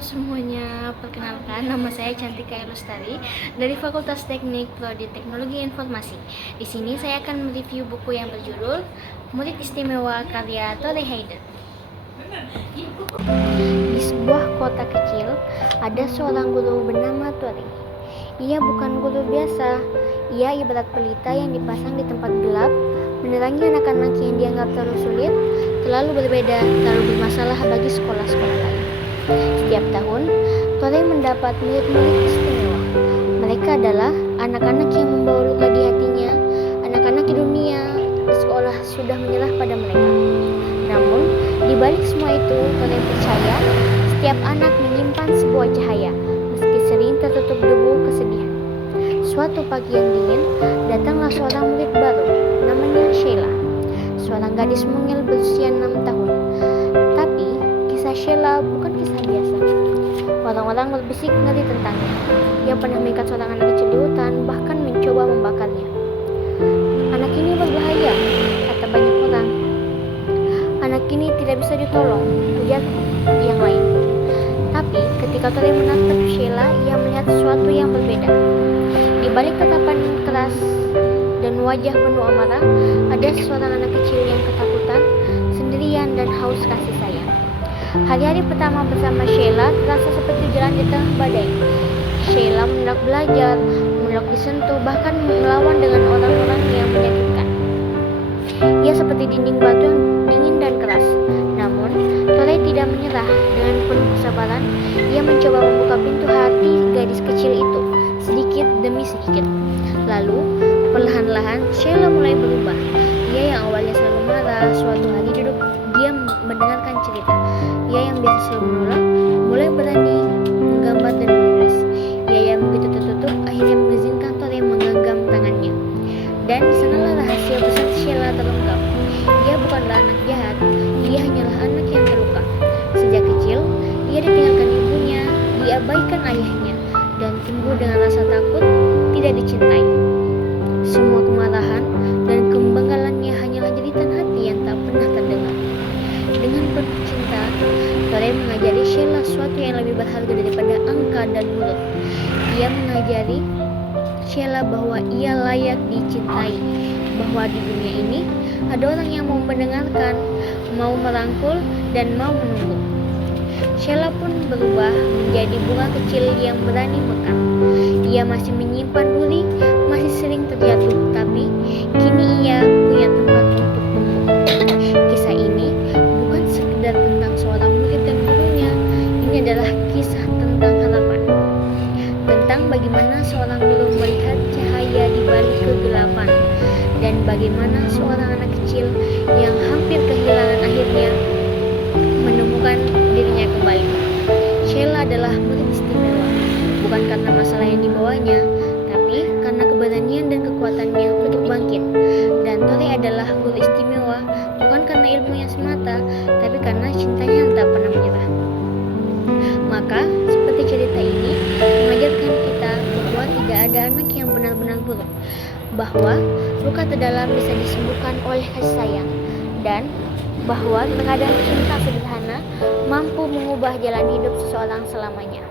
Halo semuanya, perkenalkan nama saya Cantika Elustari dari Fakultas Teknik Prodi Teknologi Informasi. Di sini saya akan mereview buku yang berjudul Murid Istimewa karya Tore Haider. Di sebuah kota kecil, ada seorang guru bernama Tore. Ia bukan guru biasa, ia ibarat pelita yang dipasang di tempat gelap, menerangi anak-anak yang dianggap terlalu sulit, terlalu berbeda, terlalu bermasalah bagi sekolah-sekolah lain. Setiap tahun, Tore mendapat murid-murid istimewa. Mereka adalah anak-anak yang membawa luka di hatinya, anak-anak di dunia di sekolah sudah menyerah pada mereka. Namun, di balik semua itu, Tore percaya setiap anak menyimpan sebuah cahaya, meski sering tertutup debu kesedihan. Suatu pagi yang dingin, datanglah seorang murid baru, namanya Sheila. Seorang gadis mungil berusia 6 tahun. Tapi, kisah Sheila bukan kisah biasa. Orang-orang berbisik ngeri tentangnya. Ia pernah mengikat seorang anak kecil di hutan, bahkan mencoba membakarnya. Anak ini berbahaya, kata banyak orang. Anak ini tidak bisa ditolong, ujar yang lain. Tapi, ketika Tore menatap Sheila, ia melihat sesuatu yang berbeda. Di balik tatapan keras dan wajah penuh amarah, ada seorang anak kecil yang ketakutan, sendirian dan haus kasih sayang. Hari-hari pertama bersama Sheila terasa seperti jalan di tengah badai. Sheila menolak belajar, menolak disentuh, bahkan melawan dengan orang-orang yang menyakitkan. Ia seperti dinding batu yang dingin dan keras. Namun, Tore tidak menyerah. Dengan penuh kesabaran, ia mencoba membuka pintu hati gadis kecil itu, sedikit demi sedikit. Lalu, perlahan-lahan Sheila mulai berubah. Ia yang awalnya selalu marah, suatu hari duduk diam mendengarkan cerita. Ia yang biasa selalu menolak, mulai berani menggambar dan menulis. Ia yang begitu tertutup, akhirnya mengizinkan Tore menggenggam tangannya. Dan di sanalah rahasia besar Sheila terungkap. Ia bukanlah anak jahat, ia hanyalah anak yang terluka. Sejak kecil, ia ditinggalkan ibunya, diabaikan ayahnya, dan tumbuh dengan rasa takut tidak dicintai. Semua kemarahan dan kebanggalannya hanyalah jeritan hati yang tak pernah terdengar. Dengan penuh cinta, Tore mengajari Sheila sesuatu yang lebih berharga daripada angka dan huruf. Ia mengajari Sheila bahwa ia layak dicintai, bahwa di dunia ini ada orang yang mau mendengarkan, mau merangkul, dan mau menunggu. Sheila pun berubah menjadi bunga kecil yang berani mekar. Ia masih menyimpan duri, masih sering terjatuh, tapi kini ia punya tempat untuk tumbuh. Kisah ini bukan sekedar tentang seorang murid dan gurunya, ini adalah kisah tentang harapan. Tentang bagaimana seorang guru melihat cahaya di balik kegelapan, dan bagaimana seorang anak kecil yang hampir kehilangan akhirnya menemukan dirinya kembali. Sheila adalah murid istimewa, bukan karena masalah yang dibawanya, tapi karena keberanian dan kekuatannya untuk bangkit. Dan Tore adalah guru istimewa, bukan karena ilmunya semata, tapi karena cintanya yang tak pernah menyerah. Maka, seperti cerita ini mengajarkan kita bahwa tidak ada anak yang benar-benar buruk, bahwa luka terdalam bisa disembuhkan oleh kasih sayang, dan bahwa terkadang cinta sederhana mampu mengubah jalan hidup seseorang selamanya.